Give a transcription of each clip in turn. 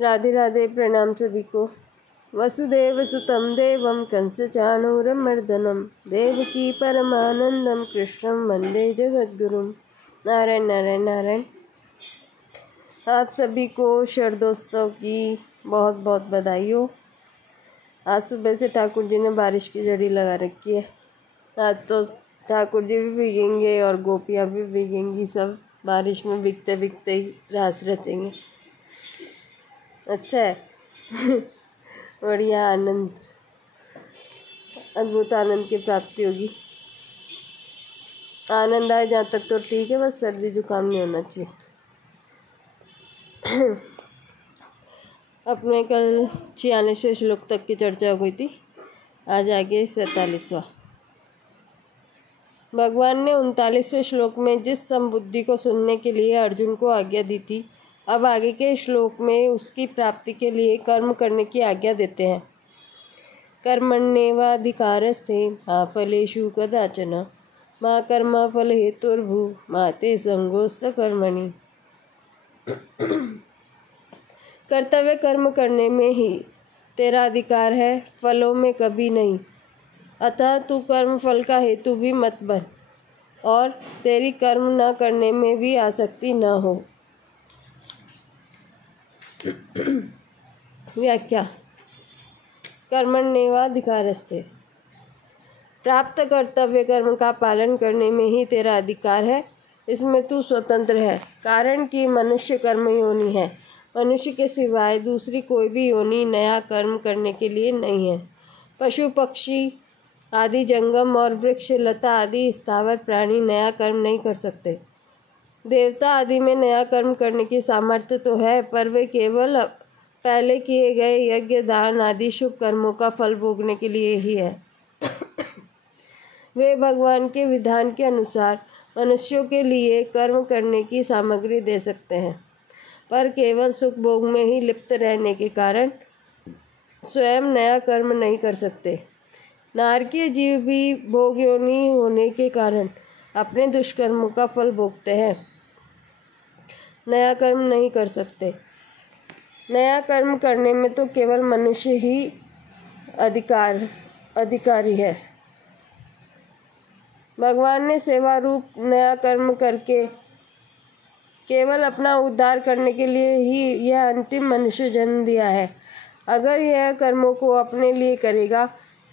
राधे राधे। प्रणाम सभी को। वसुदेव सुतं देवं कंस चाणूरमर्दनं देवकी परमानंदम कृष्णं वंदे जगद्गुरुं। नारायण नारायण नारायण। आप सभी को शरदोत्सव की बहुत बहुत बधाई हो। आज सुबह से ठाकुर जी ने बारिश की जड़ी लगा रखी है। आज तो ठाकुर जी भी भीगेंगे और गोपियाँ भी भीगेंगी। सब बारिश में भीगते भीगते ही रास रचेंगे। अच्छा है। बढ़िया आनंद, अद्भुत आनंद की प्राप्ति होगी। आनंद आए जहाँ तक तो ठीक है, बस सर्दी जुकाम नहीं होना चाहिए। अपने कल 46वें श्लोक तक की चर्चा हो गई थी। आज आगे 47वां। भगवान ने 39वें श्लोक में जिस समबुद्धि को सुनने के लिए अर्जुन को आज्ञा दी थी, अब आगे के श्लोक में उसकी प्राप्ति के लिए कर्म करने की आज्ञा देते हैं। कर्मण्येवाधिकारस्ते मा फलेषु कदाचन मा कर्मफल हेतुर्भु मा ते संगोऽस्ते कर्मणि। कर्तव्य कर्म करने में ही तेरा अधिकार है, फलों में कभी नहीं। अतः तू कर्म फल का हेतु भी मत बन और तेरी कर्म न करने में भी आसक्ति न हो। व्याख्या। कर्मण्येवाधिकारस्ते, प्राप्त कर्तव्य कर्म का पालन करने में ही तेरा अधिकार है, इसमें तू स्वतंत्र है। कारण कि मनुष्य कर्म योनि है। मनुष्य के सिवाय दूसरी कोई भी योनि नया कर्म करने के लिए नहीं है। पशु पक्षी आदि जंगम और वृक्ष लता आदि स्थावर प्राणी नया कर्म नहीं कर सकते। देवता आदि में नया कर्म करने की सामर्थ्य तो है, पर वे केवल पहले किए गए यज्ञ दान आदि शुभ कर्मों का फल भोगने के लिए ही है। वे भगवान के विधान के अनुसार मनुष्यों के लिए कर्म करने की सामग्री दे सकते हैं, पर केवल सुख भोग में ही लिप्त रहने के कारण स्वयं नया कर्म नहीं कर सकते। नारकीय जीव भी भोग योनि होने के कारण अपने दुष्कर्मों का फल भोगते हैं, नया कर्म नहीं कर सकते। नया कर्म करने में तो केवल मनुष्य ही अधिकारी है। भगवान ने सेवा रूप नया कर्म करके केवल अपना उद्धार करने के लिए ही यह अंतिम मनुष्य जन्म दिया है। अगर यह कर्मों को अपने लिए करेगा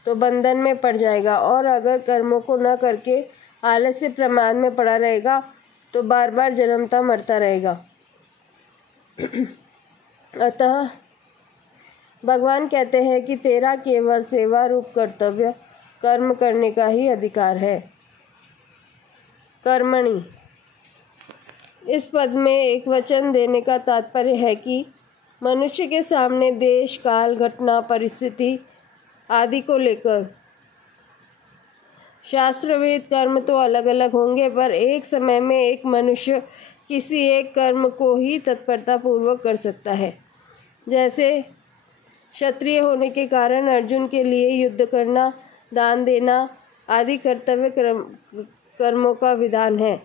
तो बंधन में पड़ जाएगा, और अगर कर्मों को न करके आलस्य प्रमाद में पड़ा रहेगा तो बार बार जन्मता मरता रहेगा। अतः भगवान कहते हैं कि तेरा केवल सेवा रूप कर्तव्य कर्म करने का ही अधिकार है। कर्मणि, इस पद में एक वचन देने का तात्पर्य है कि मनुष्य के सामने देश काल घटना परिस्थिति आदि को लेकर शास्त्रविहित कर्म तो अलग अलग होंगे, पर एक समय में एक मनुष्य किसी एक कर्म को ही तत्परता पूर्वक कर सकता है। जैसे क्षत्रिय होने के कारण अर्जुन के लिए युद्ध करना, दान देना आदि कर्तव्य कर्मों का विधान है,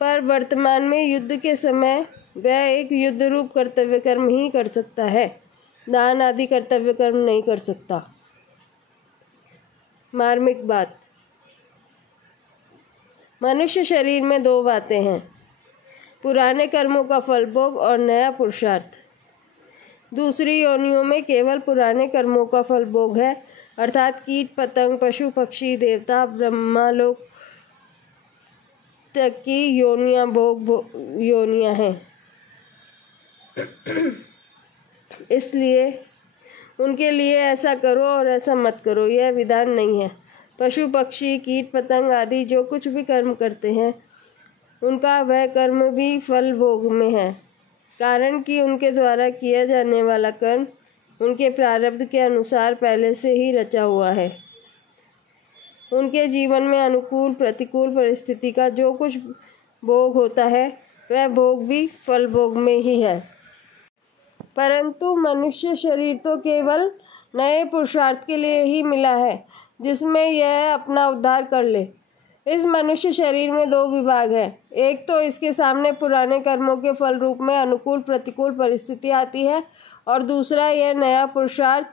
पर वर्तमान में युद्ध के समय वह एक युद्ध रूप कर्तव्य कर्म ही कर सकता है, दान आदि कर्तव्य कर्म नहीं कर सकता। मार्मिक बात। मनुष्य शरीर में दो बातें हैं, पुराने कर्मों का फल भोग और नया पुरुषार्थ। दूसरी योनियों में केवल पुराने कर्मों का फल भोग है, अर्थात कीट पतंग पशु पक्षी देवता ब्रह्मालोक तक की योनियां भोग योनियां हैं। इसलिए उनके लिए ऐसा करो और ऐसा मत करो यह विधान नहीं है। पशु पक्षी कीट पतंग आदि जो कुछ भी कर्म करते हैं उनका वह कर्म भी फल भोग में है, कारण कि उनके द्वारा किया जाने वाला कर्म उनके प्रारब्ध के अनुसार पहले से ही रचा हुआ है। उनके जीवन में अनुकूल प्रतिकूल परिस्थिति का जो कुछ भोग होता है वह भोग भी फल भोग में ही है। परंतु मनुष्य शरीर तो केवल नए पुरुषार्थ के लिए ही मिला है, जिसमें यह अपना उद्धार कर ले। इस मनुष्य शरीर में दो विभाग है। एक तो इसके सामने पुराने कर्मों के फल रूप में अनुकूल प्रतिकूल परिस्थिति आती है, और दूसरा यह नया पुरुषार्थ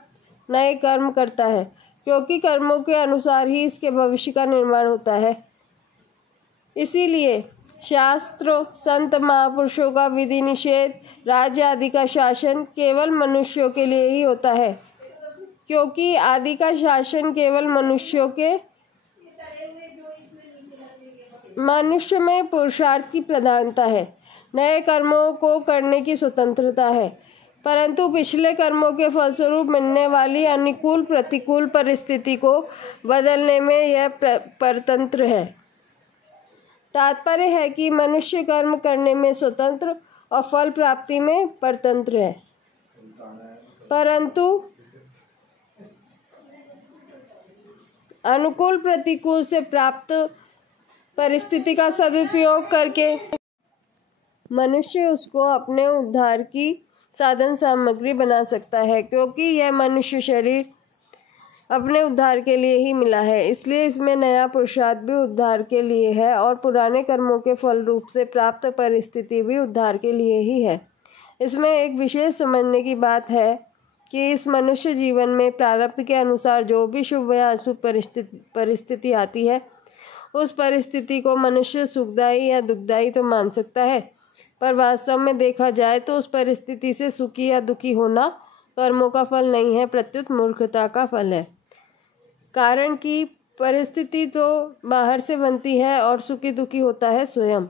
नए कर्म करता है, क्योंकि कर्मों के अनुसार ही इसके भविष्य का निर्माण होता है। इसीलिए शास्त्रों, संत महापुरुषों का विधि निषेध, राज्य आदि का शासन केवल मनुष्यों के लिए ही होता है, क्योंकि आदि का शासन केवल मनुष्य में पुरुषार्थ की प्रधानता है, नए कर्मों को करने की स्वतंत्रता है, परंतु पिछले कर्मों के फलस्वरूप मिलने वाली अनुकूल प्रतिकूल परिस्थिति को बदलने में यह परतंत्र है। तात्पर्य है कि मनुष्य कर्म करने में स्वतंत्र और फल प्राप्ति में परतंत्र है, परंतु अनुकूल प्रतिकूल से प्राप्त परिस्थिति का सदुपयोग करके मनुष्य उसको अपने उद्धार की साधन सामग्री बना सकता है, क्योंकि यह मनुष्य शरीर अपने उद्धार के लिए ही मिला है। इसलिए इसमें नया पुरुषार्थ भी उद्धार के लिए है, और पुराने कर्मों के फल रूप से प्राप्त परिस्थिति भी उद्धार के लिए ही है। इसमें एक विशेष समझने की बात है कि इस मनुष्य जीवन में प्रारब्ध के अनुसार जो भी शुभ या अशुभ परिस्थिति आती है, उस परिस्थिति को मनुष्य सुखदायी या दुखदायी तो मान सकता है, पर वास्तव में देखा जाए तो उस परिस्थिति से सुखी या दुखी होना कर्मों का फल नहीं है, प्रत्युत मूर्खता का फल है। कारण कि परिस्थिति तो बाहर से बनती है और सुखी दुखी होता है स्वयं।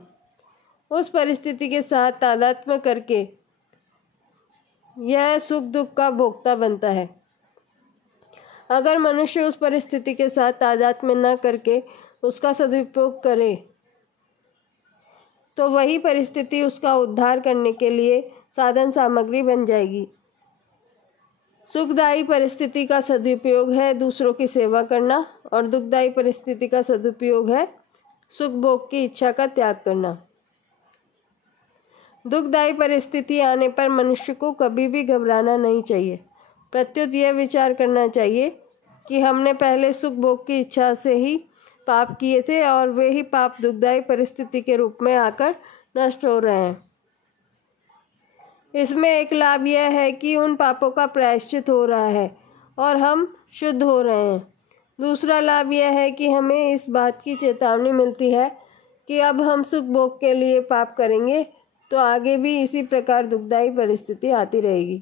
उस परिस्थिति के साथ तादात्म्य करके यह सुख दुख का भोक्ता बनता है। अगर मनुष्य उस परिस्थिति के साथ तादात्म्य न करके उसका सदुपयोग करे, तो वही परिस्थिति उसका उद्धार करने के लिए साधन सामग्री बन जाएगी। सुखदायी परिस्थिति का सदुपयोग है दूसरों की सेवा करना, और दुखदायी परिस्थिति का सदुपयोग है सुख भोग की इच्छा का त्याग करना। दुखदायी परिस्थिति आने पर मनुष्य को कभी भी घबराना नहीं चाहिए, प्रत्युत यह विचार करना चाहिए कि हमने पहले सुख भोग की इच्छा से ही पाप किए थे, और वे ही पाप दुखदायी परिस्थिति के रूप में आकर नष्ट हो रहे हैं। इसमें एक लाभ यह है कि उन पापों का प्रायश्चित हो रहा है और हम शुद्ध हो रहे हैं। दूसरा लाभ यह है कि हमें इस बात की चेतावनी मिलती है कि अब हम सुख भोग के लिए पाप करेंगे तो आगे भी इसी प्रकार दुखदायी परिस्थिति आती रहेगी।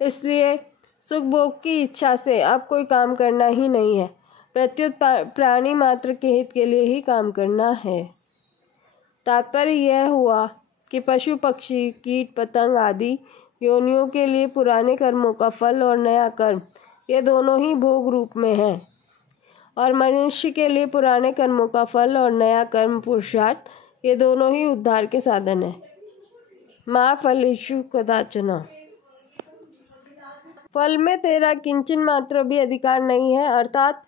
इसलिए सुख भोग की इच्छा से अब कोई काम करना ही नहीं है, प्रत्युत प्राणी मात्र के हित के लिए ही काम करना है। तात्पर्य यह हुआ कि पशु पक्षी कीट पतंग आदि योनियों के लिए पुराने कर्मों का फल और नया कर्म ये दोनों ही भोग रूप में हैं, और मनुष्य के लिए पुराने कर्मों का फल और नया कर्म पुरुषार्थ ये दोनों ही उद्धार के साधन हैं। मा फलेषु कदाचन, फल में तेरा किंचन मात्र भी अधिकार नहीं है, अर्थात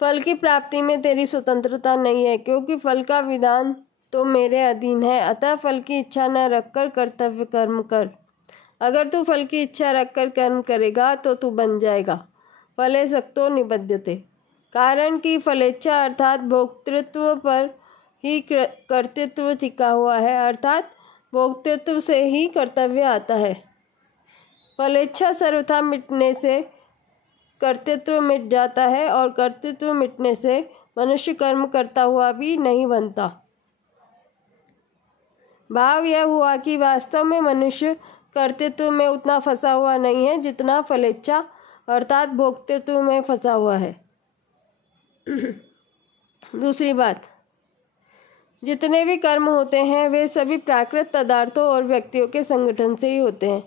फल की प्राप्ति में तेरी स्वतंत्रता नहीं है, क्योंकि फल का विधान तो मेरे अधीन है। अतः फल की इच्छा न रखकर कर्तव्य कर्म कर। अगर तू फल की इच्छा रखकर कर्म करेगा तो तू बन जाएगा फले सक्तो निबध्यते। कारण कि फलेच्छा अर्थात भोक्तृत्व पर ही कर्तृत्व टिका हुआ है, अर्थात भोक्तृत्व से ही कर्तव्य आता है। फलेच्छा सर्वथा मिटने से कर्तृत्व मिट जाता है, और कर्तृत्व मिटने से मनुष्य कर्म करता हुआ भी नहीं बनता। भाव यह हुआ कि वास्तव में मनुष्य कर्तृत्व में उतना फंसा हुआ नहीं है जितना फलेच्छा अर्थात भोक्तृत्व में फंसा हुआ है। दूसरी बात, जितने भी कर्म होते हैं वे सभी प्राकृत पदार्थों और व्यक्तियों के संगठन से ही होते हैं।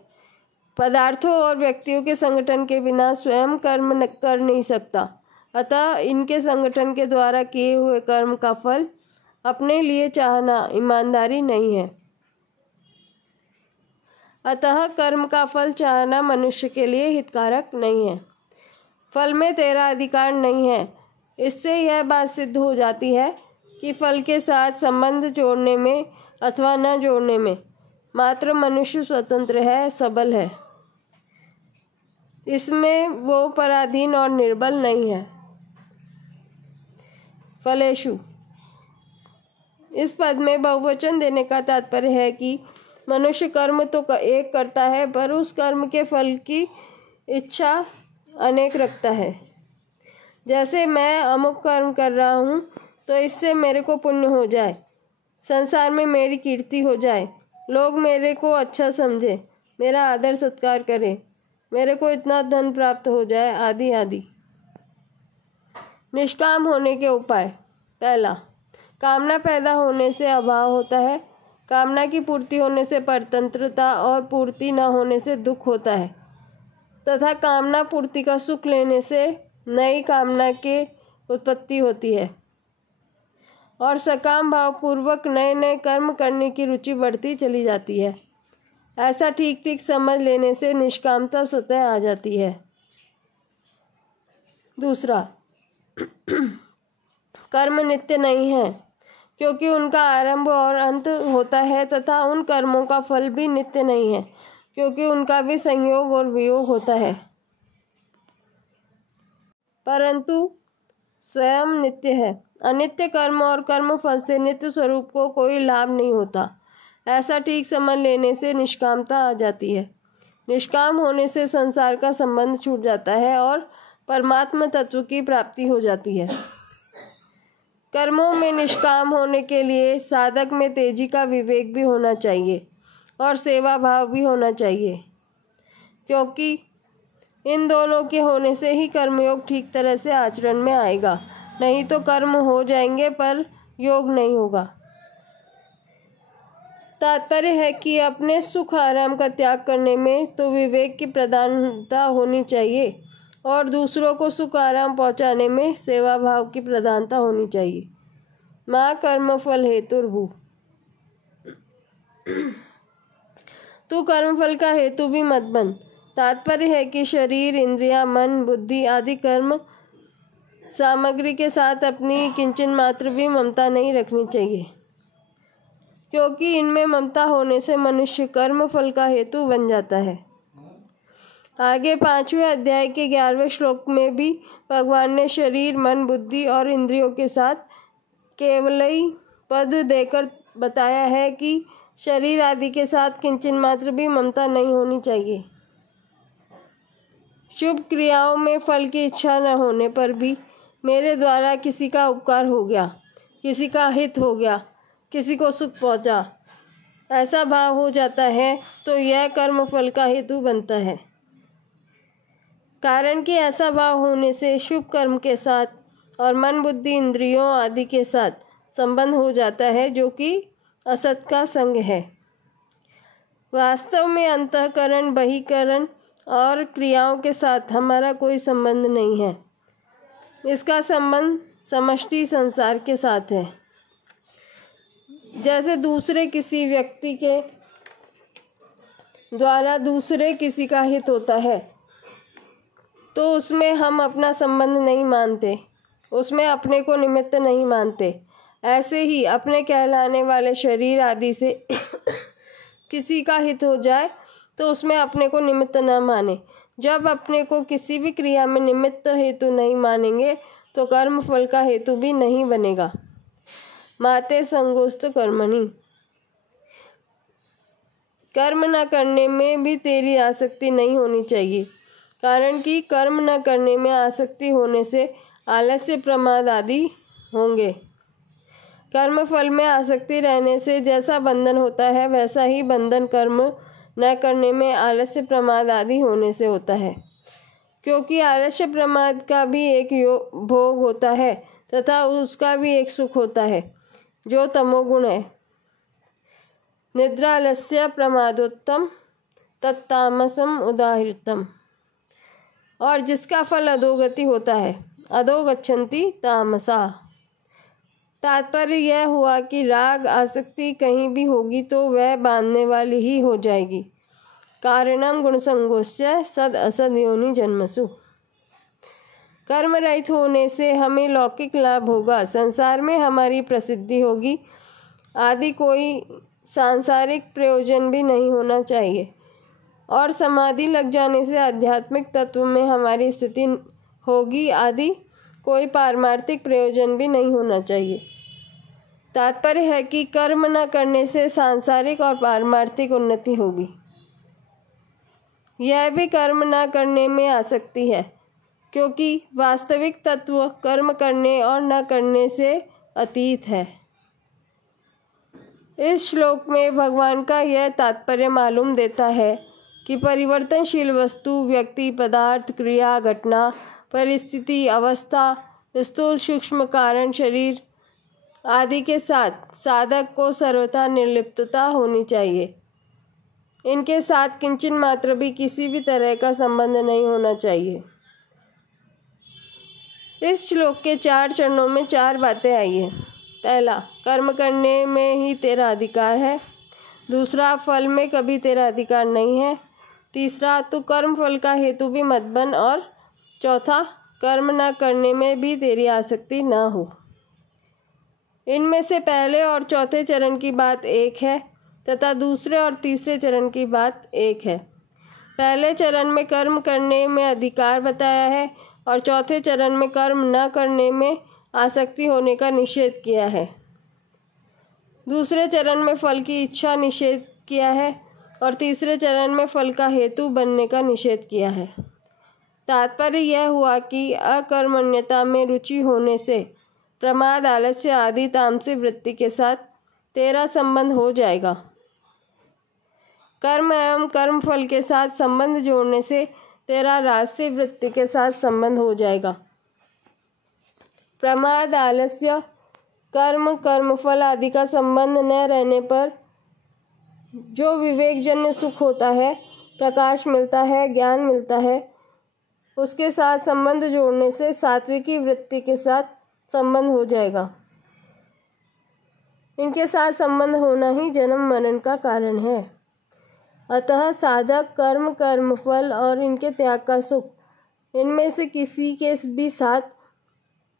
पदार्थों और व्यक्तियों के संगठन के बिना स्वयं कर्म कर नहीं सकता, अतः इनके संगठन के द्वारा किए हुए कर्म का फल अपने लिए चाहना ईमानदारी नहीं है। अतः कर्म का फल चाहना मनुष्य के लिए हितकारक नहीं है। फल में तेरा अधिकार नहीं है। इससे यह बात सिद्ध हो जाती है कि फल के साथ संबंध जोड़ने में अथवा न जोड़ने में मात्र मनुष्य स्वतंत्र है, सबल है। इसमें वो पराधीन और निर्बल नहीं है। फलेषु। इस पद में बहुवचन देने का तात्पर्य है कि मनुष्य कर्म तो एक करता है, पर उस कर्म के फल की इच्छा अनेक रखता है। जैसे मैं अमुक कर्म कर रहा हूँ तो इससे मेरे को पुण्य हो जाए, संसार में मेरी कीर्ति हो जाए, लोग मेरे को अच्छा समझे, मेरा आदर सत्कार करें, मेरे को इतना धन प्राप्त हो जाए, आदि आदि। निष्काम होने के उपाय। पहला, कामना पैदा होने से अभाव होता है। कामना की पूर्ति होने से परतंत्रता और पूर्ति न होने से दुख होता है, तथा कामना पूर्ति का सुख लेने से नई कामना की उत्पत्ति होती है और सकाम भाव पूर्वक नए नए कर्म करने की रुचि बढ़ती चली जाती है। ऐसा ठीक ठीक समझ लेने से निष्कामता स्वतः आ जाती है। दूसरा, कर्म नित्य नहीं है, क्योंकि उनका आरंभ और अंत होता है, तथा उन कर्मों का फल भी नित्य नहीं है, क्योंकि उनका भी संयोग और वियोग होता है, परंतु स्वयं नित्य है। अनित्य कर्म और कर्म फल से नित्य स्वरूप को कोई लाभ नहीं होता। ऐसा ठीक समझ लेने से निष्कामता आ जाती है। निष्काम होने से संसार का संबंध छूट जाता है और परमात्मा तत्व की प्राप्ति हो जाती है। कर्मों में निष्काम होने के लिए साधक में तेजी का विवेक भी होना चाहिए और सेवा भाव भी होना चाहिए, क्योंकि इन दोनों के होने से ही कर्मयोग ठीक तरह से आचरण में आएगा। नहीं तो कर्म हो जाएंगे पर योग नहीं होगा। तात्पर्य है कि अपने सुख आराम का त्याग करने में तो विवेक की प्रधानता होनी चाहिए और दूसरों को सुख आराम पहुंचाने में सेवा भाव की प्रधानता होनी चाहिए। माँ कर्मफल हेतुर्भु। तू कर्मफल का हेतु भी मत बन। तात्पर्य है कि शरीर, इंद्रियां, मन, बुद्धि आदि कर्म सामग्री के साथ अपनी किंचन मात्र भी ममता नहीं रखनी चाहिए, क्योंकि इनमें ममता होने से मनुष्य कर्म फल का हेतु बन जाता है। आगे 5वें अध्याय के 11वें श्लोक में भी भगवान ने शरीर, मन, बुद्धि और इंद्रियों के साथ केवलई पद देकर बताया है कि शरीर आदि के साथ किंचन मात्र भी ममता नहीं होनी चाहिए। शुभ क्रियाओं में फल की इच्छा न होने पर भी मेरे द्वारा किसी का उपकार हो गया, किसी का हित हो गया, किसी को सुख पहुंचा, ऐसा भाव हो जाता है तो यह कर्म फल का हेतु बनता है। कारण कि ऐसा भाव होने से शुभ कर्म के साथ और मन, बुद्धि, इंद्रियों आदि के साथ संबंध हो जाता है, जो कि असत का संग है। वास्तव में अंतःकरण, बहिकरण और क्रियाओं के साथ हमारा कोई संबंध नहीं है। इसका संबंध समष्टि संसार के साथ है। जैसे दूसरे किसी व्यक्ति के द्वारा दूसरे किसी का हित होता है तो उसमें हम अपना संबंध नहीं मानते, उसमें अपने को निमित्त नहीं मानते। ऐसे ही अपने कहलाने वाले शरीर आदि से किसी का हित हो जाए तो उसमें अपने को निमित्त न माने। जब अपने को किसी भी क्रिया में निमित्त हेतु नहीं मानेंगे तो कर्म फल का हेतु भी नहीं बनेगा। माते संगोस्त कर्मणि। कर्म न करने में भी तेरी आसक्ति नहीं होनी चाहिए, कारण कि कर्म न करने में आसक्ति होने से आलस्य, प्रमाद आदि होंगे। कर्म फल में आसक्ति रहने से जैसा बंधन होता है वैसा ही बंधन कर्म न करने में आलस्य, प्रमाद आदि होने से होता है, क्योंकि आलस्य प्रमाद का भी एक भोग होता है तथा उसका भी एक सुख होता है जो तमोगुण है। निद्रालस्य प्रमादोत्तम तत्तामसम उदाहृतम। और जिसका फल अधोगति होता है, अधोगच्छन्ति तामसा। तात्पर्य यह हुआ कि राग आसक्ति कहीं भी होगी तो वह बांधने वाली ही हो जाएगी। कारणम गुणसंगोस्य सद असद योनि जन्मसु। कर्म रहित होने से हमें लौकिक लाभ होगा, संसार में हमारी प्रसिद्धि होगी आदि कोई सांसारिक प्रयोजन भी नहीं होना चाहिए, और समाधि लग जाने से आध्यात्मिक तत्व में हमारी स्थिति होगी आदि कोई पारमार्थिक प्रयोजन भी नहीं होना चाहिए। तात्पर्य है कि कर्म न करने से सांसारिक और पारमार्थिक उन्नति होगी। यह भी कर्म न करने में आसक्ति है, क्योंकि वास्तविक तत्व कर्म करने और न करने से अतीत है। इस श्लोक में भगवान का यह तात्पर्य मालूम देता है कि परिवर्तनशील वस्तु, व्यक्ति, पदार्थ, क्रिया, घटना, परिस्थिति, अवस्था, स्थूल सूक्ष्म कारण, शरीर आदि के साथ साधक को सर्वथा निर्लिप्तता होनी चाहिए। इनके साथ किंचन मात्र भी किसी भी तरह का संबंध नहीं होना चाहिए। इस श्लोक के 4 चरणों में 4 बातें आई हैं। पहला, कर्म करने में ही तेरा अधिकार है। दूसरा, फल में कभी तेरा अधिकार नहीं है। तीसरा, तू कर्म फल का हेतु भी मत बन। और चौथा, कर्म न करने में भी तेरी आसक्ति न हो। इनमें से पहले और चौथे चरण की बात एक है तथा दूसरे और तीसरे चरण की बात एक है। पहले चरण में कर्म करने में अधिकार बताया है और चौथे चरण में कर्म न करने में आसक्ति होने का निषेध किया है। दूसरे चरण में फल की इच्छा निषेध किया है और तीसरे चरण में फल का हेतु बनने का निषेध किया है। तात्पर्य यह हुआ कि अकर्मण्यता में रुचि होने से प्रमाद, आलस्य आदि तामसिक वृत्ति के साथ तेरा संबंध हो जाएगा। कर्म एवं कर्म फल के साथ संबंध जोड़ने से तेरा राजसिक वृत्ति के साथ संबंध हो जाएगा। प्रमाद, आलस्य, कर्म, कर्मफल आदि का संबंध न रहने पर जो विवेकजन्य सुख होता है, प्रकाश मिलता है, ज्ञान मिलता है, उसके साथ संबंध जोड़ने से सात्विकी वृत्ति के साथ संबंध हो जाएगा। इनके साथ संबंध होना ही जन्म मरण का कारण है। अतः साधक कर्म, कर्मफल और इनके त्याग का सुख, इनमें से किसी के भी साथ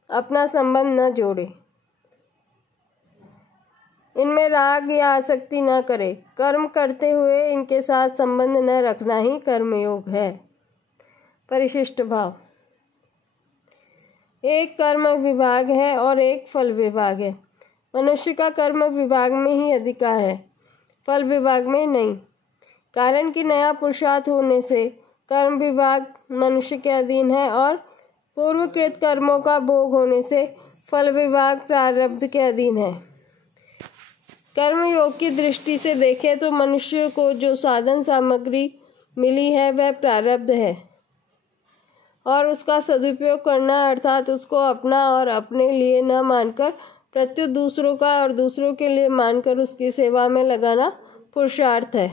अपना संबंध न जोड़े, इनमें राग या आसक्ति न करे। कर्म करते हुए इनके साथ संबंध न रखना ही कर्मयोग है। परिशिष्ट भाव, एक कर्म विभाग है और एक फल विभाग है। मनुष्य का कर्म विभाग में ही अधिकार है, फल विभाग में नहीं। कारण कि नया पुरुषार्थ होने से कर्म विभाग मनुष्य के अधीन है और पूर्वकृत कर्मों का भोग होने से फल विभाग प्रारब्ध के अधीन है। कर्मयोग की दृष्टि से देखें तो मनुष्य को जो साधन सामग्री मिली है वह प्रारब्ध है और उसका सदुपयोग करना अर्थात उसको अपना और अपने लिए न मानकर प्रत्युत दूसरों का और दूसरों के लिए मानकर उसकी सेवा में लगाना पुरुषार्थ है।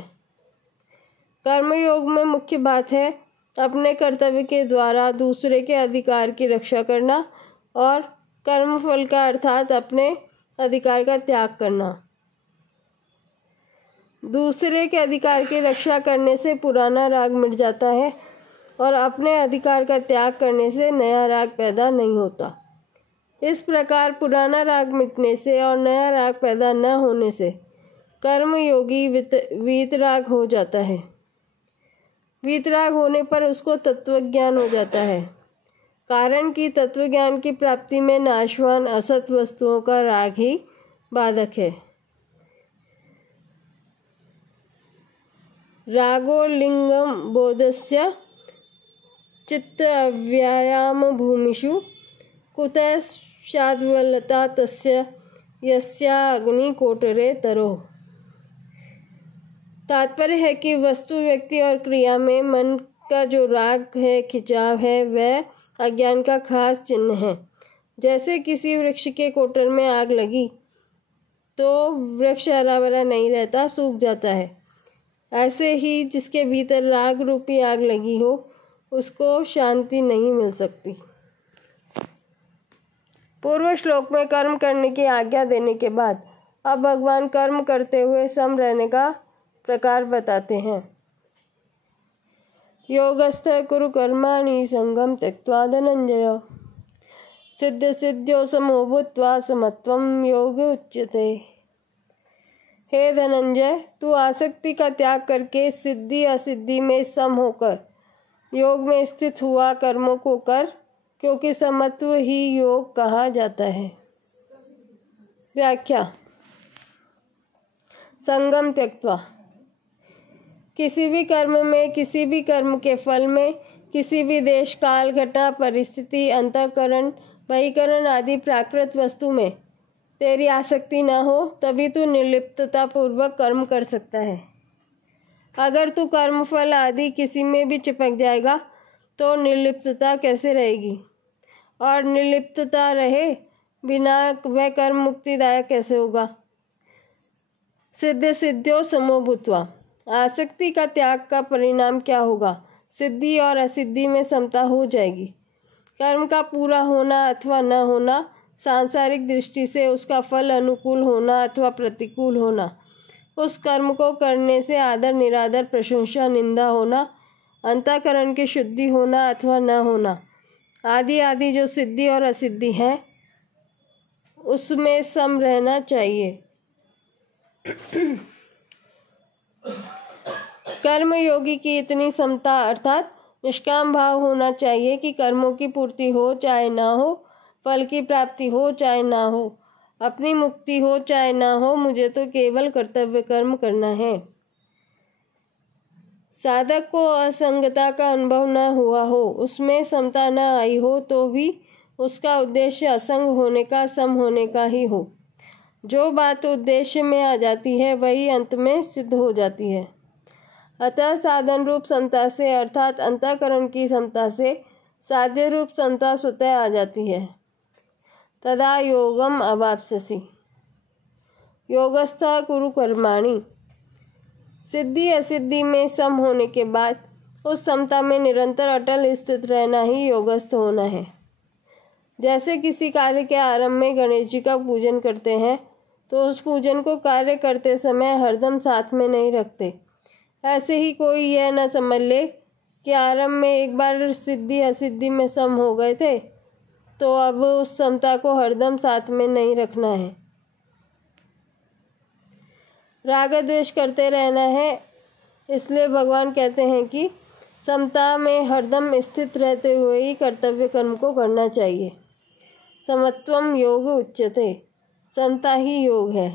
कर्मयोग में मुख्य बात है अपने कर्तव्य के द्वारा दूसरे के अधिकार की रक्षा करना और कर्मफल का अर्थात अपने अधिकार का त्याग करना। दूसरे के अधिकार की रक्षा करने से पुराना राग मिट जाता है और अपने अधिकार का त्याग करने से नया राग पैदा नहीं होता। इस प्रकार पुराना राग मिटने से और नया राग पैदा न होने से कर्मयोगी वीतराग हो जाता है। वीतराग होने पर उसको तत्वज्ञान हो जाता है। कारण कि तत्वज्ञान की प्राप्ति में नाशवान असत वस्तुओं का राग ही बाधक है। रागो लिंगम बोधस्य चित्त अव्यायाम भूमिषु कुतः शाद्वलता तस्य यस्या अग्निकोटरे तरो। तात्पर्य है कि वस्तु, व्यक्ति और क्रिया में मन का जो राग है, खिंचाव है, वह अज्ञान का खास चिन्ह है। जैसे किसी वृक्ष के कोटर में आग लगी तो वृक्ष हरा भरा नहीं रहता, सूख जाता है। ऐसे ही जिसके भीतर राग रूपी आग लगी हो उसको शांति नहीं मिल सकती। पूर्व श्लोक में कर्म करने की आज्ञा देने के बाद अब भगवान कर्म करते हुए सम रहने का प्रकार बताते हैं। योगस्थ कुरु कर्माणि संगम त्यक्त्वा धनंजय सिद्ध सिद्ध्यो समो भूत्वा समत्वं योग उच्यते। हे धनंजय, तू आसक्ति का त्याग करके सिद्धि असिद्धि में सम होकर योग में स्थित हुआ कर्मों को कर, क्योंकि समत्व ही योग कहा जाता है। व्याख्या। संगम त्यक्त्वा। किसी भी कर्म में, किसी भी कर्म के फल में, किसी भी देश, काल, घटना, परिस्थिति, अंतःकरण, बहिकरण आदि प्राकृत वस्तु में तेरी आसक्ति न हो, तभी तू निर्लिप्तता पूर्वक कर्म कर सकता है। अगर तू कर्म फल आदि किसी में भी चिपक जाएगा तो निर्लिप्तता कैसे रहेगी, और निर्लिप्तता रहे बिना वह कर्म मुक्तिदायक कैसे होगा। सिद्ध सिद्ध्यो समो भूत्वा। आसक्ति का त्याग का परिणाम क्या होगा? सिद्धि और असिद्धि में समता हो जाएगी। कर्म का पूरा होना अथवा न होना, सांसारिक दृष्टि से उसका फल अनुकूल होना अथवा प्रतिकूल होना, उस कर्म को करने से आदर निरादर, प्रशंसा निंदा होना, अंतःकरण की शुद्धि होना अथवा न होना आदि आदि जो सिद्धि और असिद्धि है, उसमें सम रहना चाहिए। कर्म योगी की इतनी समता अर्थात निष्काम भाव होना चाहिए कि कर्मों की पूर्ति हो चाहे ना हो, फल की प्राप्ति हो चाहे ना हो, अपनी मुक्ति हो चाहे ना हो, मुझे तो केवल कर्तव्य कर्म करना है। साधक को असंगता का अनुभव न हुआ हो, उसमें समता न आई हो, तो भी उसका उद्देश्य असंग होने का, सम होने का ही हो। जो बात उद्देश्य में आ जाती है वही अंत में सिद्ध हो जाती है। अतः साधन रूप समता से अर्थात अंतःकरण की समता से साध्य रूप समता स्वतः आ जाती है। तदा योगम अवाप्स्यसि। योगस्थ कुरु कर्माणि। सिद्धि असिद्धि में सम होने के बाद उस समता में निरंतर अटल स्थित रहना ही योगस्थ होना है। जैसे किसी कार्य के आरंभ में गणेश जी का पूजन करते हैं तो उस पूजन को कार्य करते समय हरदम साथ में नहीं रखते, ऐसे ही कोई यह न समझ ले कि आरंभ में एक बार सिद्धि असिद्धि में सम हो गए थे तो अब उस समता को हरदम साथ में नहीं रखना है। राग द्वेष करते रहना है, इसलिए भगवान कहते हैं कि समता में हरदम स्थित रहते हुए ही कर्तव्य कर्म को करना चाहिए। समत्वम योग उच्यते। समता ही योग है,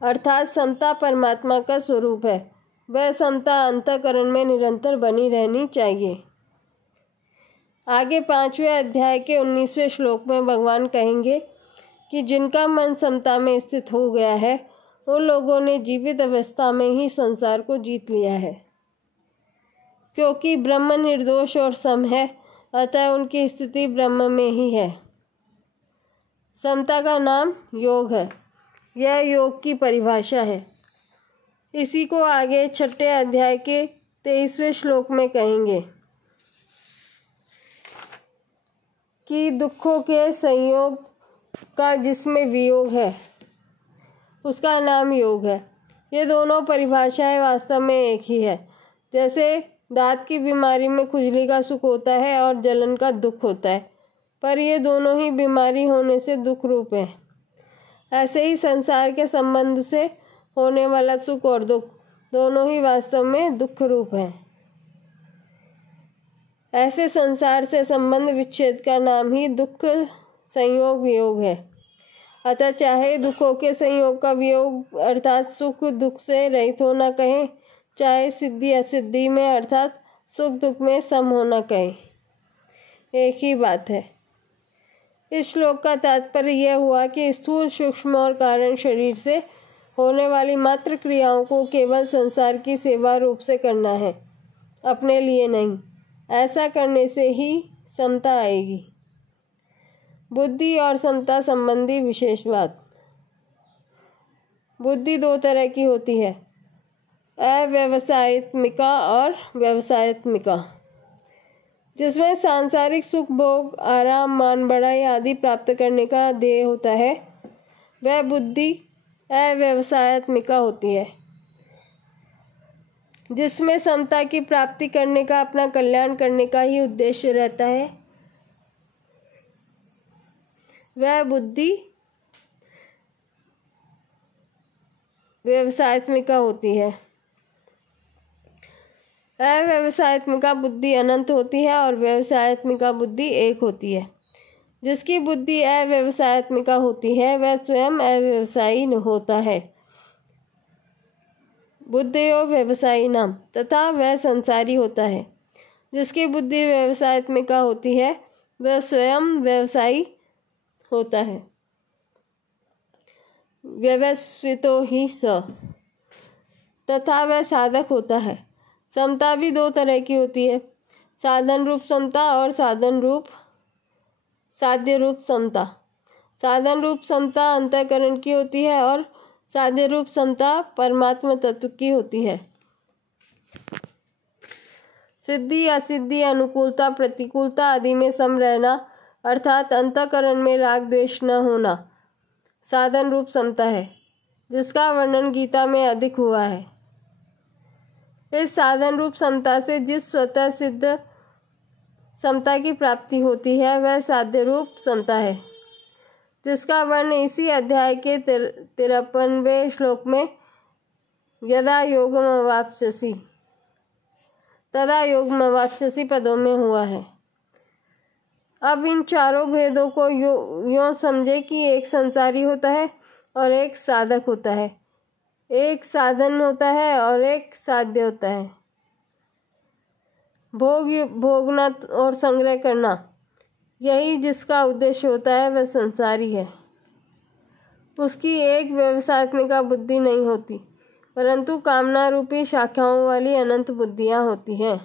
अर्थात समता परमात्मा का स्वरूप है। वह समता अंतःकरण में निरंतर बनी रहनी चाहिए। आगे 5वें अध्याय के 19वें श्लोक में भगवान कहेंगे कि जिनका मन समता में स्थित हो गया है उन लोगों ने जीवित अवस्था में ही संसार को जीत लिया है। क्योंकि ब्रह्म निर्दोष और सम है, अतः उनकी स्थिति ब्रह्म में ही है। समता का नाम योग है। यह योग की परिभाषा है। इसी को आगे 6ठे अध्याय के 23वें श्लोक में कहेंगे कि दुखों के संयोग का जिसमें वियोग है उसका नाम योग है। ये दोनों परिभाषाएं वास्तव में एक ही है। जैसे दांत की बीमारी में खुजली का सुख होता है और जलन का दुख होता है, पर ये दोनों ही बीमारी होने से दुख रूप है। ऐसे ही संसार के संबंध से होने वाला सुख और दुख दोनों ही वास्तव में दुख रूप है। ऐसे संसार से संबंध विच्छेद का नाम ही दुख संयोग वियोग है। अतः चाहे दुखों के संयोग का वियोग अर्थात सुख दुख से रहित होना कहें, चाहे सिद्धि असिद्धि में अर्थात सुख दुख में सम होना कहें, एक ही बात है। इस श्लोक का तात्पर्य यह हुआ कि स्थूल सूक्ष्म और कारण शरीर से होने वाली मात्र क्रियाओं को केवल संसार की सेवा रूप से करना है, अपने लिए नहीं। ऐसा करने से ही समता आएगी। बुद्धि और समता संबंधी विशेष बात। बुद्धि दो तरह की होती है, अव्यवसायत्मिका और व्यवसायत्मिका। जिसमें सांसारिक सुख भोग आराम मान बढ़ाई आदि प्राप्त करने का ध्येय होता है, वह बुद्धि अव्यवसायत्मिका होती है। जिसमें समता की प्राप्ति करने का, अपना कल्याण करने का ही उद्देश्य रहता है, वह बुद्धि व्यवसायत्मिका होती है। अव्यवसायत्मिका बुद्धि अनंत होती है और व्यवसायत्मिका बुद्धि एक होती है। जिसकी बुद्धि अव्यवसायत्मिका होती है वह स्वयं अव्यवसायी होता है। बुद्धयो व्यवसायी नाम, तथा वह संसारी होता है। जिसकी बुद्धि व्यवसायत्मिका होती है वह स्वयं व्यवसायी होता है। व्यवस्वितो ही स, तथा वह साधक होता है। समता भी दो तरह की होती है, साधन रूप समता और साध्य रूप समता। साधन रूप समता अंतःकरण की होती है और साध्य रूप समता परमात्मा तत्व की होती है। सिद्धि असिद्धि, अनुकूलता प्रतिकूलता आदि में सम रहना अर्थात अंतःकरण में राग द्वेष न होना साधन रूप समता है, जिसका वर्णन गीता में अधिक हुआ है। इस साधन रूप समता से जिस स्वतः सिद्ध समता की प्राप्ति होती है वह साध्य रूप समता है, जिसका वर्ण इसी अध्याय के 53वें श्लोक में यदा योगमवाप्स्यसि तदा योगमवाप्स्यसि पदों में हुआ है। अब इन चारों भेदों को यों समझे कि एक संसारी होता है और एक साधक होता है, एक साधन होता है और एक साध्य होता है। भोगना और संग्रह करना, यही जिसका उद्देश्य होता है वह संसारी है। उसकी एक व्यवसायत्मिका बुद्धि नहीं होती, परंतु कामना रूपी शाखाओं वाली अनंत बुद्धियां होती हैं।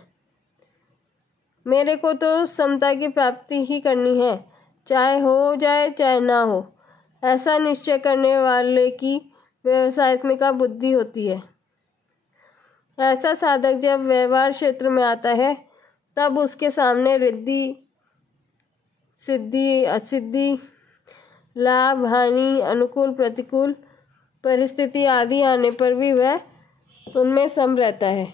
मेरे को तो समता की प्राप्ति ही करनी है, चाहे हो जाए चाहे ना हो, ऐसा निश्चय करने वाले की व्यवसायत्मिका बुद्धि होती है। ऐसा साधक जब व्यवहार क्षेत्र में आता है तब उसके सामने रिद्धि सिद्धि असिद्धि, लाभ हानि, अनुकूल प्रतिकूल परिस्थिति आदि आने पर भी वह उनमें सम रहता है,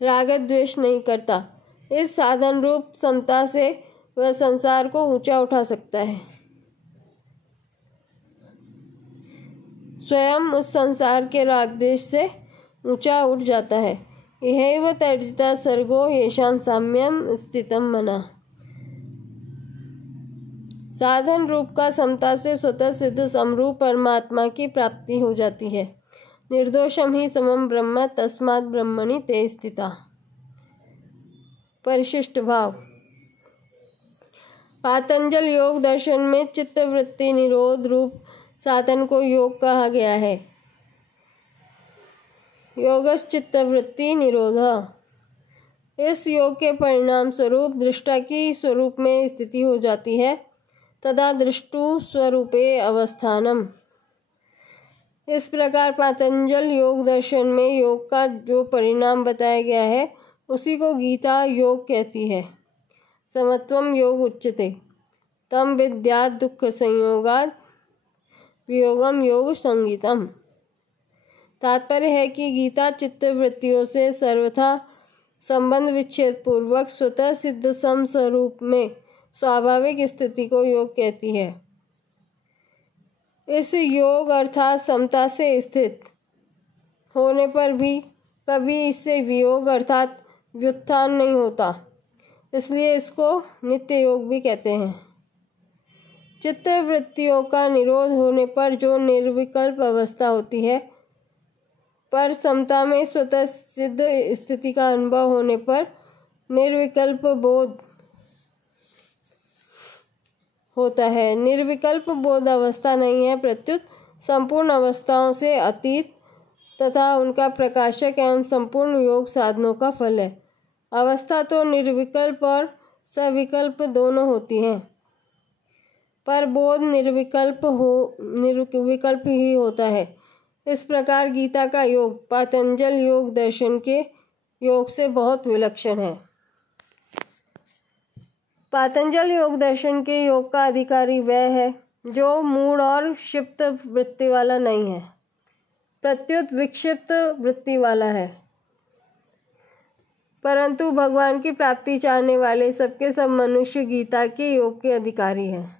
राग द्वेष नहीं करता। इस साधन रूप समता से वह संसार को ऊंचा उठा सकता है, स्वयं उस संसार के राग द्वेष से ऊंचा उठ जाता है। यहैव तर्जिता सर्गो येषां साम्यम स्थितम मना। साधन रूप का समता से स्वतः सिद्ध समरूप परमात्मा की प्राप्ति हो जाती है। निर्दोषम ही समम ब्रह्म तस्मात् ब्रह्मणि ते स्थिता। परिशिष्ट भाव। पातंजल योग दर्शन में चित्त वृत्ति निरोध रूप साधन को योग कहा गया है। योगश्चित्त वृत्ति निरोध। इस योग के परिणाम स्वरूप दृष्टा की स्वरूप में स्थिति हो जाती है, तदा दृष्टु स्वरूपे अवस्थानम। इस प्रकार पातंजल योग दर्शन में योग का जो परिणाम बताया गया है उसी को गीता योग कहती है। समत्वम योग उच्यते तम विद्यात् दुख संयोगात् वियोगम योग संगीतम। तात्पर्य है कि गीता चित्त वृत्तियों से सर्वथा संबंध विच्छेद पूर्वक स्वतः सिद्ध सम स्वरूप में स्वाभाविक स्थिति को योग कहती है। इस योग अर्थात समता से स्थित होने पर भी कभी इससे वियोग अर्थात व्युत्थान नहीं होता, इसलिए इसको नित्य योग भी कहते हैं। चित्त वृत्तियों का निरोध होने पर जो निर्विकल्प अवस्था होती है, पर समता में स्वतः सिद्ध स्थिति का अनुभव होने पर निर्विकल्प बोध होता है। निर्विकल्प बोध अवस्था नहीं है, प्रत्युत संपूर्ण अवस्थाओं से अतीत तथा उनका प्रकाशक एवं संपूर्ण योग साधनों का फल है। अवस्था तो निर्विकल्प और सविकल्प दोनों होती हैं, पर बोध निर्विकल्प ही होता है। इस प्रकार गीता का योग पातंजल योग दर्शन के योग से बहुत विलक्षण है। पातंजल योग दर्शन के योग का अधिकारी वह है जो मूढ़ और क्षिप्त वृत्ति वाला नहीं है, प्रत्युत विक्षिप्त वृत्ति वाला है। परंतु भगवान की प्राप्ति चाहने वाले सबके सब मनुष्य गीता के योग के अधिकारी हैं।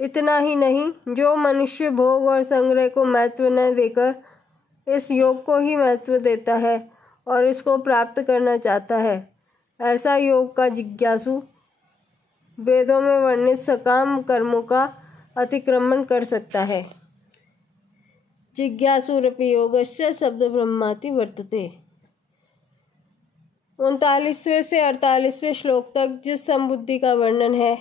इतना ही नहीं, जो मनुष्य भोग और संग्रह को महत्व न देकर इस योग को ही महत्व देता है और इसको प्राप्त करना चाहता है। ऐसा योग का जिज्ञासु वेदों में वर्णित सकाम कर्मों का अतिक्रमण कर सकता है। जिज्ञासुरपि योगस्य शब्द ब्रह्माति वर्तते। 39वें से 48वें श्लोक तक जिस समबुद्धि का वर्णन है,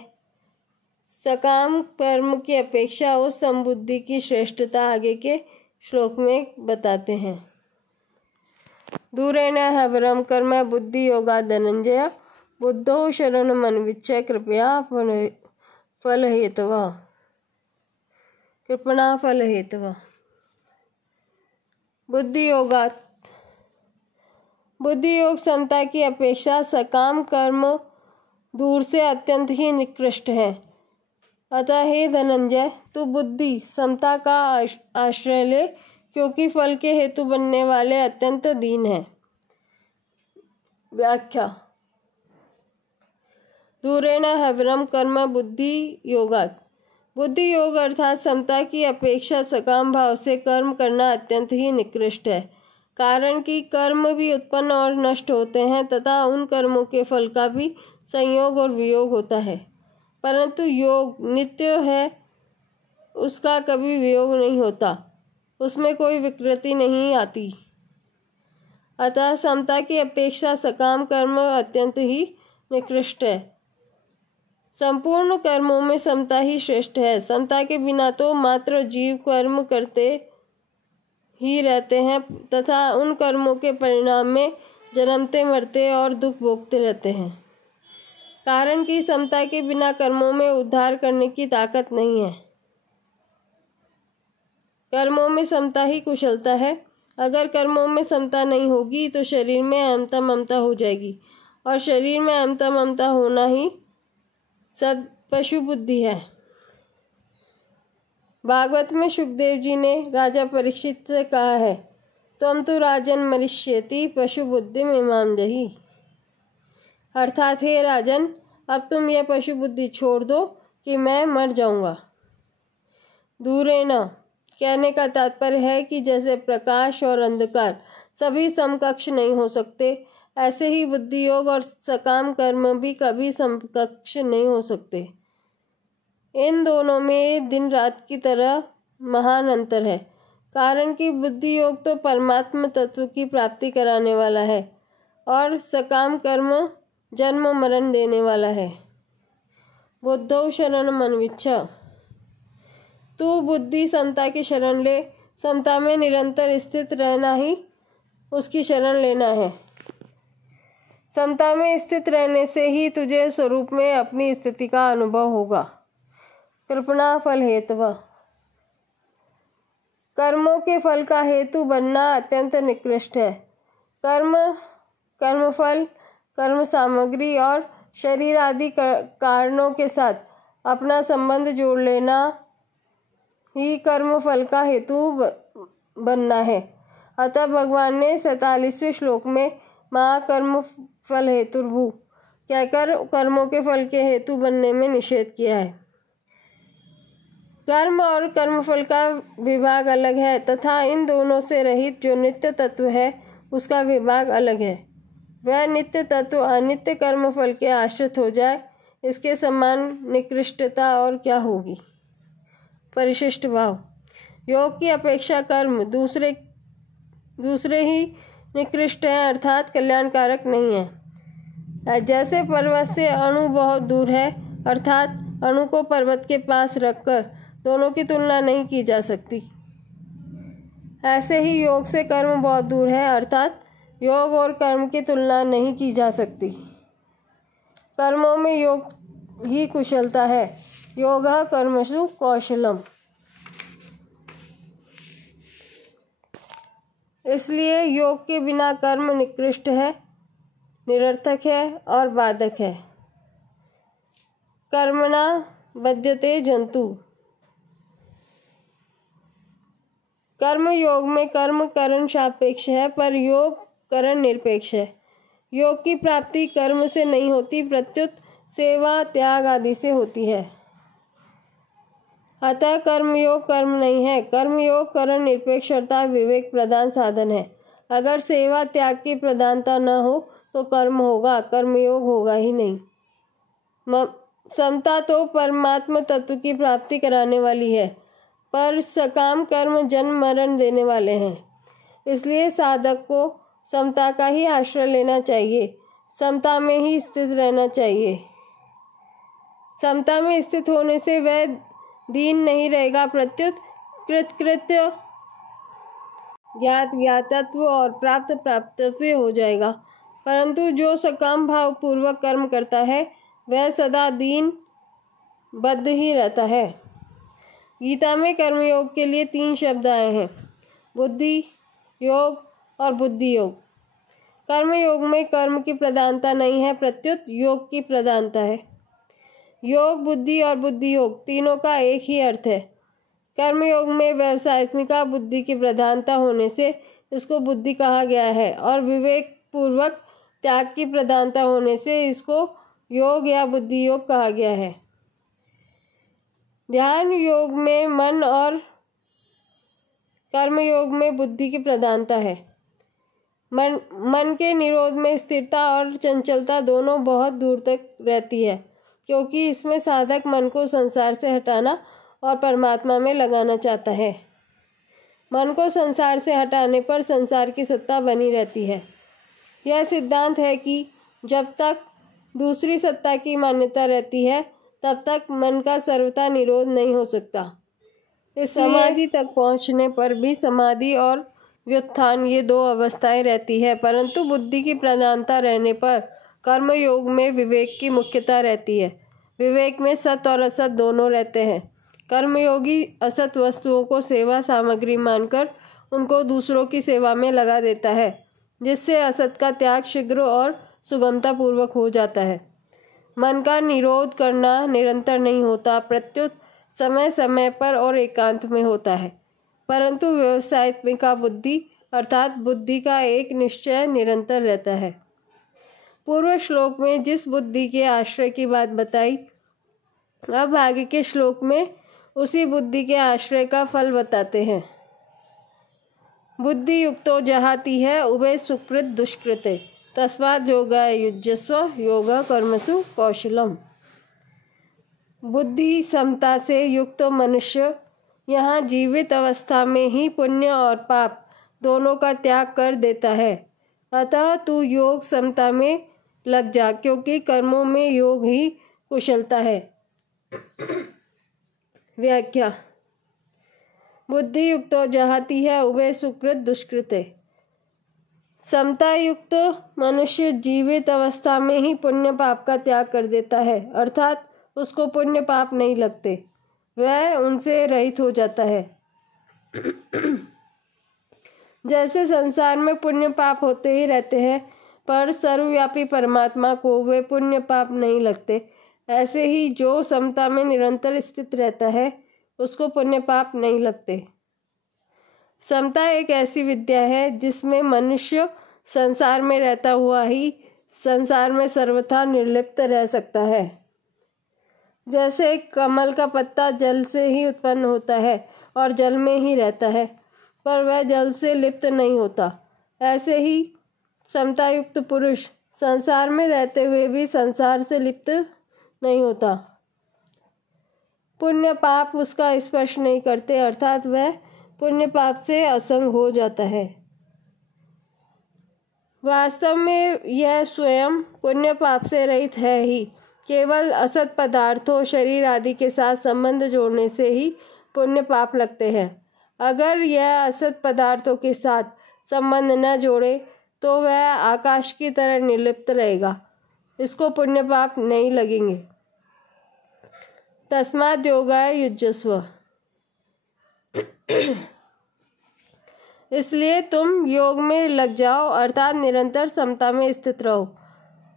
सकाम कर्म की अपेक्षा उस समबुद्धि की श्रेष्ठता आगे के श्लोक में बताते हैं। दूरेण हवरम कर्म बुद्धि योगा धनंजय बुद्धो शरणमन्विच्य कृपया फलहेतवा। कृपणा फलहेतवा। बुद्धि योग समता की अपेक्षा सकाम कर्म दूर से अत्यंत ही निकृष्ट है। अतः हे धनंजय, तू बुद्धि समता का आश्रय ले, क्योंकि फल के हेतु बनने वाले अत्यंत दीन है। व्याख्या। दूरेण हवरम कर्म बुद्धि योगात्। बुद्धि योग अर्थात समता की अपेक्षा सकाम भाव से कर्म करना अत्यंत ही निकृष्ट है। कारण कि कर्म भी उत्पन्न और नष्ट होते हैं तथा उन कर्मों के फल का भी संयोग और वियोग होता है, परंतु योग नित्य है, उसका कभी वियोग नहीं होता, उसमें कोई विकृति नहीं आती। अतः समता की अपेक्षा सकाम कर्म अत्यंत ही निकृष्ट है। संपूर्ण कर्मों में समता ही श्रेष्ठ है। समता के बिना तो मात्र जीव कर्म करते ही रहते हैं तथा उन कर्मों के परिणाम में जन्मते मरते और दुख भोगते रहते हैं। कारण कि समता के बिना कर्मों में उद्धार करने की ताकत नहीं है। कर्मों में समता ही कुशलता है। अगर कर्मों में समता नहीं होगी तो शरीर में अहमता ममता हो जाएगी, और शरीर में अहमता ममता होना ही सद पशु बुद्धि है। भागवत में सुखदेव जी ने राजा परीक्षित से कहा है, त्वं तु राजन मरिष्यति पशु बुद्धि इमां जहि। अर्थात हे राजन, अब तुम यह पशु बुद्धि छोड़ दो कि मैं मर जाऊंगा। दूरेण कहने का तात्पर्य है कि जैसे प्रकाश और अंधकार सभी समकक्ष नहीं हो सकते, ऐसे ही बुद्धि योग और सकाम कर्म भी कभी समकक्ष नहीं हो सकते। इन दोनों में दिन रात की तरह महान अंतर है। कारण कि बुद्धि योग तो परमात्म तत्व की प्राप्ति कराने वाला है और सकाम कर्म जन्म मरण देने वाला है। बुद्धौ शरणमन्विच्छ। तू बुद्धि समता की शरण ले। समता में निरंतर स्थित रहना ही उसकी शरण लेना है। समता में स्थित रहने से ही तुझे स्वरूप में अपनी स्थिति का अनुभव होगा। कृपणा फल हेतव। कर्मों के फल का हेतु बनना अत्यंत निकृष्ट है। कर्मफल, कर्म सामग्री और शरीर आदि कारणों के साथ अपना संबंध जोड़ लेना ही कर्म फल का हेतु बनना है। अतः भगवान ने 47वें श्लोक में महाकर्म फल हेतुर्भु कहकर कर्मों के फल के हेतु बनने में निषेध किया है। कर्म और कर्मफल का विभाग अलग है तथा इन दोनों से रहित जो नित्य तत्व है उसका विभाग अलग है। वह नित्य तत्व अनित्य कर्मफल के आश्रित हो जाए, इसके समान निकृष्टता और क्या होगी। परिशिष्ट भाव। योग की अपेक्षा कर्म दूसरे ही निकृष्ट है, अर्थात कल्याणकारक नहीं है। जैसे पर्वत से अणु बहुत दूर है, अर्थात अणु को पर्वत के पास रखकर दोनों की तुलना नहीं की जा सकती, ऐसे ही योग से कर्म बहुत दूर है, अर्थात योग और कर्म की तुलना नहीं की जा सकती। कर्मों में योग ही कुशलता है। योगः कर्मसु कौशलम। इसलिए योग के बिना कर्म निकृष्ट है, निरर्थक है और बाधक है। कर्मणा बध्यते जंतु। कर्म योग में कर्म करण सापेक्ष है, पर योग करण निरपेक्ष है। योग की प्राप्ति कर्म से नहीं होती, प्रत्युत सेवा त्याग आदि से होती है। अतः कर्मयोग कर्म नहीं है। कर्मयोग करण निरपेक्ष अर्थात विवेक प्रधान साधन है। अगर सेवा त्याग की प्रधानता न हो तो कर्म होगा, कर्मयोग होगा ही नहीं। समता तो परमात्मा तत्व की प्राप्ति कराने वाली है, पर सकाम कर्म जन्म मरण देने वाले हैं। इसलिए साधक को समता का ही आश्रय लेना चाहिए, समता में ही स्थित रहना चाहिए। समता में स्थित होने से वह दीन नहीं रहेगा, प्रत्युत कृत्य ज्ञात ज्ञातत्व और प्राप्त प्राप्तव्य हो जाएगा। परंतु जो सकाम भाव पूर्वक कर्म करता है वह सदा दीन बद्ध ही रहता है। गीता में कर्मयोग के लिए 3 शब्द आए हैं, बुद्धि योग और बुद्धि योग। कर्मयोग में कर्म की प्रधानता नहीं है, प्रत्युत योग की प्रधानता है। योग, बुद्धि और बुद्धि योग तीनों का एक ही अर्थ है। कर्मयोग में व्यवसायत्मिका बुद्धि की प्रधानता होने से इसको बुद्धि कहा गया है और विवेक पूर्वक त्याग की प्रधानता होने से इसको योग या बुद्धि योग कहा गया है। ध्यान योग में मन और कर्मयोग में बुद्धि की प्रधानता है। मन के निरोध में स्थिरता और चंचलता दोनों बहुत दूर तक रहती है, क्योंकि इसमें साधक मन को संसार से हटाना और परमात्मा में लगाना चाहता है। मन को संसार से हटाने पर संसार की सत्ता बनी रहती है। यह सिद्धांत है कि जब तक दूसरी सत्ता की मान्यता रहती है तब तक मन का सर्वथा निरोध नहीं हो सकता। इस समाधि तक पहुंचने पर भी समाधि और व्युत्थान ये 2 अवस्थाएं रहती है, परंतु बुद्धि की प्रधानता रहने पर कर्मयोग में विवेक की मुख्यता रहती है। विवेक में सत और असत दोनों रहते हैं। कर्मयोगी असत वस्तुओं को सेवा सामग्री मानकर उनको दूसरों की सेवा में लगा देता है, जिससे असत का त्याग शीघ्र और सुगमता पूर्वक हो जाता है। मन का निरोध करना निरंतर नहीं होता, प्रत्युत समय समय पर और एकांत में होता है। परंतु व्यवसायत्मिका बुद्धि अर्थात बुद्धि का एक निश्चय निरंतर रहता है। पूर्व श्लोक में जिस बुद्धि के आश्रय की बात बताई, अब आगे के श्लोक में उसी बुद्धि के आश्रय का फल बताते हैं। बुद्धि युक्तो जहाति है उभय सुकृत दुष्कृते तस्मात् योगाय युज्यस्व योग कर्मसु कौशलम। बुद्धि समता से युक्त मनुष्य यहाँ जीवित अवस्था में ही पुण्य और पाप दोनों का त्याग कर देता है। अतः तू योग समता में लग जा, क्योंकि कर्मों में योग ही कुशलता है। व्याख्या। बुद्धि युक्तो जहाति है उभय सुकृत दुष्कृते। समता युक्त मनुष्य जीवित अवस्था में ही पुण्य पाप का त्याग कर देता है, अर्थात उसको पुण्य पाप नहीं लगते, वह उनसे रहित हो जाता है। जैसे संसार में पुण्य पाप होते ही रहते हैं, पर सर्वव्यापी परमात्मा को वे पुण्य पाप नहीं लगते, ऐसे ही जो समता में निरंतर स्थित रहता है उसको पुण्य पाप नहीं लगते। समता एक ऐसी विद्या है जिसमें मनुष्य संसार में रहता हुआ ही संसार में सर्वथा निर्लिप्त रह सकता है। जैसे कमल का पत्ता जल से ही उत्पन्न होता है और जल में ही रहता है, पर वह जल से लिप्त नहीं होता, ऐसे ही समता युक्त पुरुष संसार में रहते हुए भी संसार से लिप्त नहीं होता। पुण्य पाप उसका स्पर्श नहीं करते, अर्थात वह पुण्य पाप से असंग हो जाता है। वास्तव में यह स्वयं पुण्य पाप से रहित है ही, केवल असत पदार्थों शरीर आदि के साथ संबंध जोड़ने से ही पुण्य पाप लगते हैं। अगर यह असत पदार्थों के साथ संबंध न जोड़े तो वह आकाश की तरह निर्लिप्त रहेगा, इसको पुण्य पाप नहीं लगेंगे। तस्मात् योगाय युज्यस्व। इसलिए तुम योग में लग जाओ, अर्थात निरंतर समता में स्थित रहो।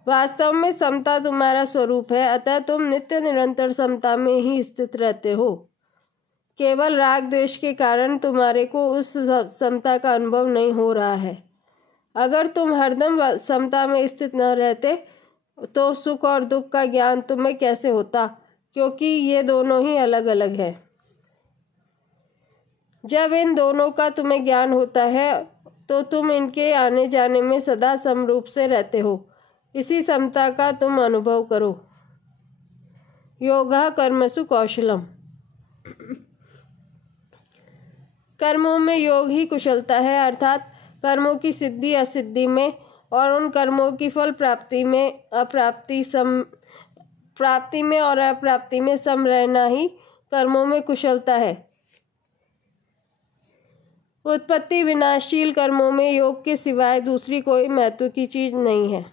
वास्तव में समता तुम्हारा स्वरूप है, अतः तुम नित्य निरंतर समता में ही स्थित रहते हो। केवल राग द्वेष के कारण तुम्हारे को उस समता का अनुभव नहीं हो रहा है। अगर तुम हरदम समता में स्थित न रहते तो सुख और दुख का ज्ञान तुम्हें कैसे होता, क्योंकि ये दोनों ही अलग अलग है। जब इन दोनों का तुम्हें ज्ञान होता है तो तुम इनके आने जाने में सदा समरूप से रहते हो। इसी समता का तुम अनुभव करो। योगः कर्मसु कौशलम। कर्मों में योग ही कुशलता है, अर्थात कर्मों की सिद्धि असिद्धि में और उन कर्मों की फल प्राप्ति में और अप्राप्ति में सम रहना ही कर्मों में कुशलता है। उत्पत्ति विनाशशील कर्मों में योग के सिवाय दूसरी कोई महत्व की चीज नहीं है।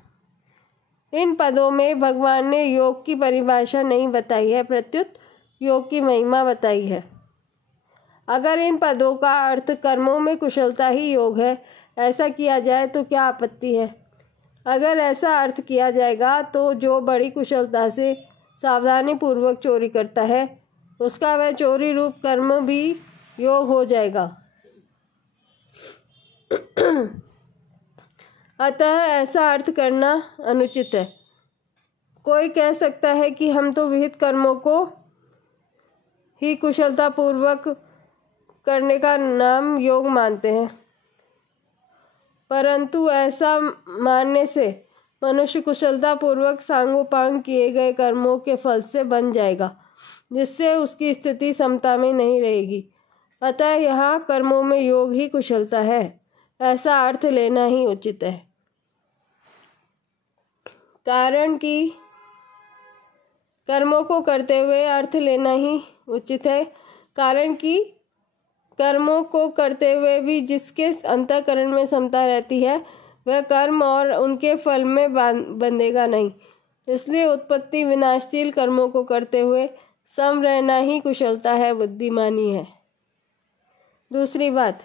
इन पदों में भगवान ने योग की परिभाषा नहीं बताई है, प्रत्युत योग की महिमा बताई है। अगर इन पदों का अर्थ कर्मों में कुशलता ही योग है, ऐसा किया जाए तो क्या आपत्ति है। अगर ऐसा अर्थ किया जाएगा तो जो बड़ी कुशलता से सावधानी पूर्वक चोरी करता है, उसका वह चोरी रूप कर्म भी योग हो जाएगा। अतः ऐसा अर्थ करना अनुचित है। कोई कह सकता है कि हम तो विहित कर्मों को ही कुशलता पूर्वक करने का नाम योग मानते हैं, परंतु ऐसा मानने से मनुष्य कुशलता पूर्वक सांगोपांग किए गए कर्मों के फल से बन जाएगा, जिससे उसकी स्थिति समता में नहीं रहेगी। अतः यहाँ कर्मों में योग ही कुशलता है, ऐसा अर्थ लेना ही उचित है। कारण कि कर्मों को करते हुए अर्थ लेना ही उचित है, कारण कि कर्मों को करते हुए भी जिसके अंतःकरण में समता रहती है, वह कर्म और उनके फल में बंधेगा नहीं। इसलिए उत्पत्ति विनाशशील कर्मों को करते हुए सम रहना ही कुशलता है, बुद्धिमानी है। दूसरी बात,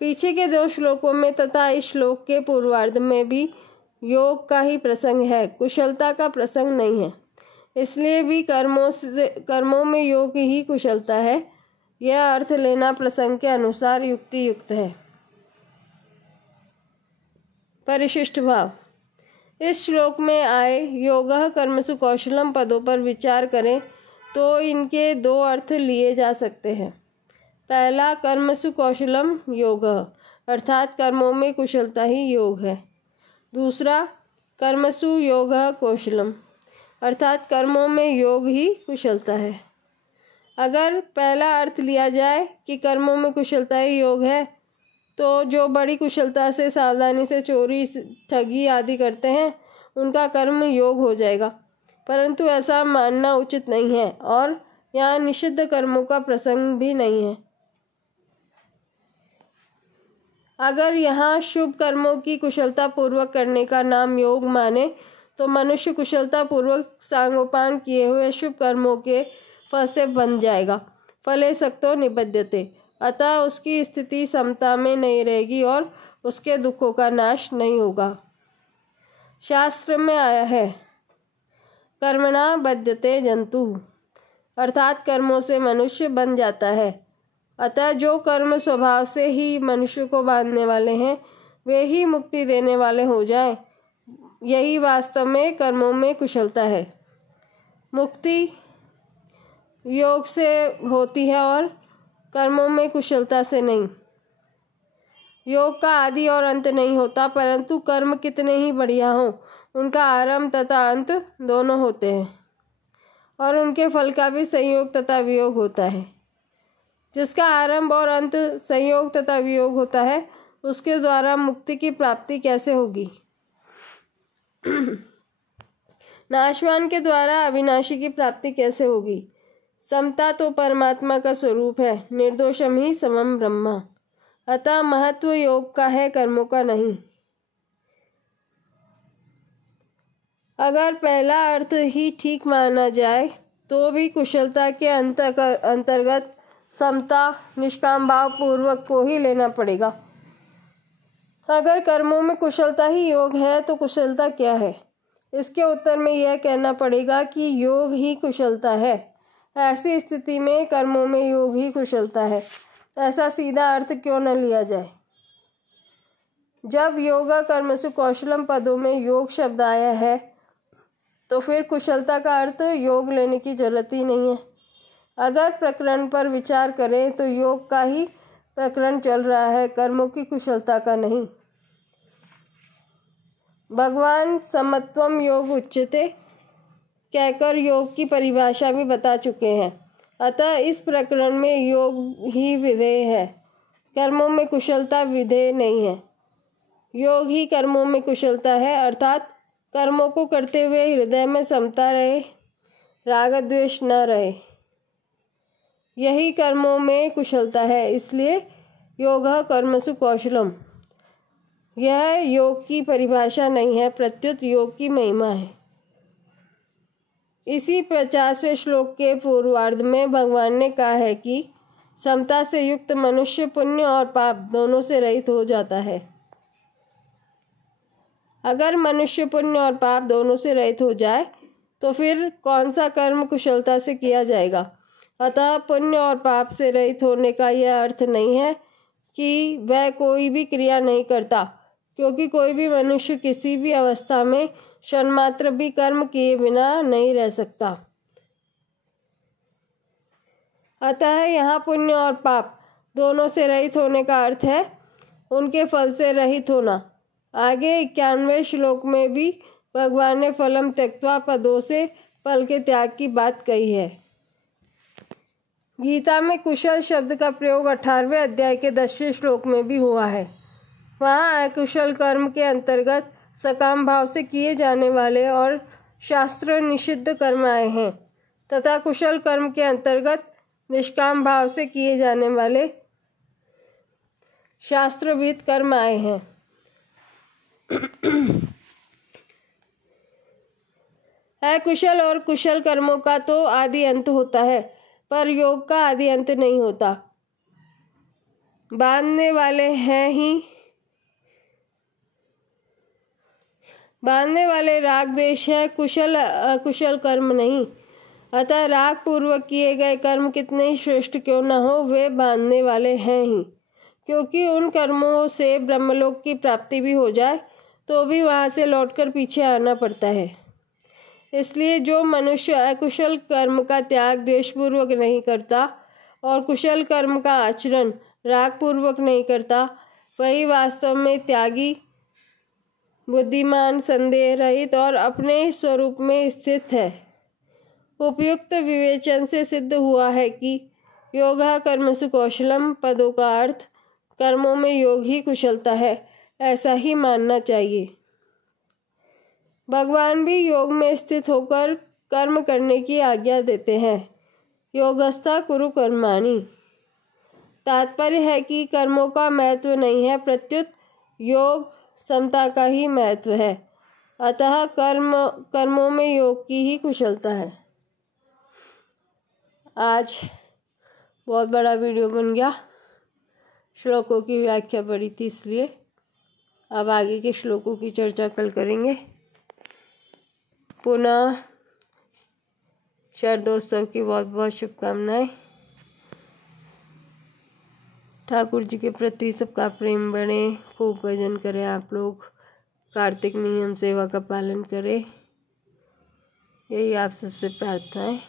पीछे के 2 श्लोकों में तथा इस श्लोक के पूर्वार्ध में भी योग का ही प्रसंग है, कुशलता का प्रसंग नहीं है। इसलिए भी कर्मों में योग ही कुशलता है, यह अर्थ लेना प्रसंग के अनुसार युक्ति युक्त है। परिशिष्ट भाव। इस श्लोक में आए योगः कर्मसु कौशलम पदों पर विचार करें तो इनके 2 अर्थ लिए जा सकते हैं। पहला, कर्मसु कौशलम योगः, अर्थात कर्मों में कुशलता ही योग है। दूसरा, कर्मसु योगः कौशलम, अर्थात कर्मों में योग ही कुशलता है। अगर पहला अर्थ लिया जाए कि कर्मों में कुशलता ही योग है, तो जो बड़ी कुशलता से सावधानी से चोरी ठगी आदि करते हैं, उनका कर्म योग हो जाएगा, परंतु ऐसा मानना उचित नहीं है और यहाँ निषिद्ध कर्मों का प्रसंग भी नहीं है। अगर यहाँ शुभ कर्मों की कुशलता पूर्वक करने का नाम योग माने तो मनुष्य कुशलता पूर्वक सांगोपांग किए हुए शुभ कर्मों के फल से बन जाएगा। फले सक्तो निबध्यते, अतः उसकी स्थिति समता में नहीं रहेगी और उसके दुखों का नाश नहीं होगा। शास्त्र में आया है, कर्मणा बध्यते जंतु, अर्थात कर्मों से मनुष्य बन जाता है। अतः जो कर्म स्वभाव से ही मनुष्य को बांधने वाले हैं, वे ही मुक्ति देने वाले हो जाएं। यही वास्तव में कर्मों में कुशलता है। मुक्ति योग से होती है और कर्मों में कुशलता से नहीं। योग का आदि और अंत नहीं होता, परंतु कर्म कितने ही बढ़िया हों, उनका आरंभ तथा अंत दोनों होते हैं और उनके फल का भी संयोग तथा वियोग होता है। जिसका आरंभ और अंत संयोग तथा वियोग होता है, उसके द्वारा मुक्ति की प्राप्ति कैसे होगी। नाशवान के द्वारा अविनाशी की प्राप्ति कैसे होगी। समता तो परमात्मा का स्वरूप है, निर्दोषम ही समम ब्रह्म। अतः महत्व योग का है, कर्मों का नहीं। अगर पहला अर्थ ही ठीक माना जाए तो भी कुशलता के अंतर्गत समता निष्काम भाव पूर्वक को ही लेना पड़ेगा। अगर कर्मों में कुशलता ही योग है तो कुशलता क्या है। इसके उत्तर में यह कहना पड़ेगा कि योग ही कुशलता है। ऐसी स्थिति में कर्मों में योग ही कुशलता है, ऐसा सीधा अर्थ क्यों न लिया जाए। जब योगा कर्मसु कौशलम पदों में योग शब्द आया है तो फिर कुशलता का अर्थ योग लेने की जरूरत ही नहीं है। अगर प्रकरण पर विचार करें तो योग का ही प्रकरण चल रहा है, कर्मों की कुशलता का नहीं। भगवान समत्वम योग उच्यते कहकर योग की परिभाषा भी बता चुके हैं। अतः इस प्रकरण में योग ही विधेय है, कर्मों में कुशलता विधेय नहीं है। योग ही कर्मों में कुशलता है, अर्थात कर्मों को करते हुए हृदय में समता रहे, राग द्वेष न रहे, यही कर्मों में कुशलता है। इसलिए योगः कर्मसु कौशलम यह योग की परिभाषा नहीं है, प्रत्युत योग की महिमा है। इसी 50वें श्लोक के पूर्वार्ध में भगवान ने कहा है कि समता से युक्त मनुष्य पुण्य और पाप दोनों से रहित हो जाता है। अगर मनुष्य पुण्य और पाप दोनों से रहित हो जाए तो फिर कौन सा कर्म कुशलता से किया जाएगा। अतः पुण्य और पाप से रहित होने का यह अर्थ नहीं है कि वह कोई भी क्रिया नहीं करता, क्योंकि कोई भी मनुष्य किसी भी अवस्था में क्षणमात्र भी कर्म किए बिना नहीं रह सकता। अतः यहाँ पुण्य और पाप दोनों से रहित होने का अर्थ है उनके फल से रहित होना। आगे 91वें श्लोक में भी भगवान ने फलम त्यक्त्वा पदों से फल के त्याग की बात कही है। गीता में कुशल शब्द का प्रयोग 18वें अध्याय के 10वें श्लोक में भी हुआ है। वहाँ अकुशल कर्म के अंतर्गत सकाम भाव से किए जाने वाले और शास्त्र निषिद्ध कर्म आए हैं, तथा कुशल कर्म के अंतर्गत निष्काम भाव से किए जाने वाले शास्त्रविहित कर्म आए हैं। अकुशल और कुशल कर्मों का तो आदि अंत होता है, पर योग का आदि अंत नहीं होता। बांधने वाले राग द्वेष है, कुशल अकुशल कर्म नहीं। अतः राग पूर्वक किए गए कर्म कितने ही श्रेष्ठ क्यों न हो, वे बांधने वाले हैं ही। क्योंकि उन कर्मों से ब्रह्मलोक की प्राप्ति भी हो जाए तो भी वहाँ से लौटकर पीछे आना पड़ता है। इसलिए जो मनुष्य अकुशल कर्म का त्याग द्वेषपूर्वक नहीं करता और कुशल कर्म का आचरण राग पूर्वक नहीं करता, वही वास्तव में त्यागी, बुद्धिमान, संदेह रहित और अपने स्वरूप में स्थित है। उपयुक्त विवेचन से सिद्ध हुआ है कि योगः कर्मसु कौशलम पदों का अर्थ कर्मों में योग ही कुशलता है, ऐसा ही मानना चाहिए। भगवान भी योग में स्थित होकर कर्म करने की आज्ञा देते हैं। योगस्था कुरु कर्माणि। तात्पर्य है कि कर्मों का महत्व नहीं है, प्रत्युत योग समता का ही महत्व है। अतः कर्मों में योग की ही कुशलता है। आज बहुत बड़ा वीडियो बन गया, श्लोकों की व्याख्या बड़ी थी इसलिए। अब आगे के श्लोकों की चर्चा कल करेंगे। पुनः शरदोत्सव की बहुत बहुत शुभकामनाएं। ठाकुर जी के प्रति सबका प्रेम बढ़े, खूब भजन करें आप लोग, कार्तिक नियम सेवा का पालन करें, यही आप सबसे प्रार्थना है।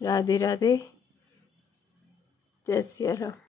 राधे राधे, जय सिया राम।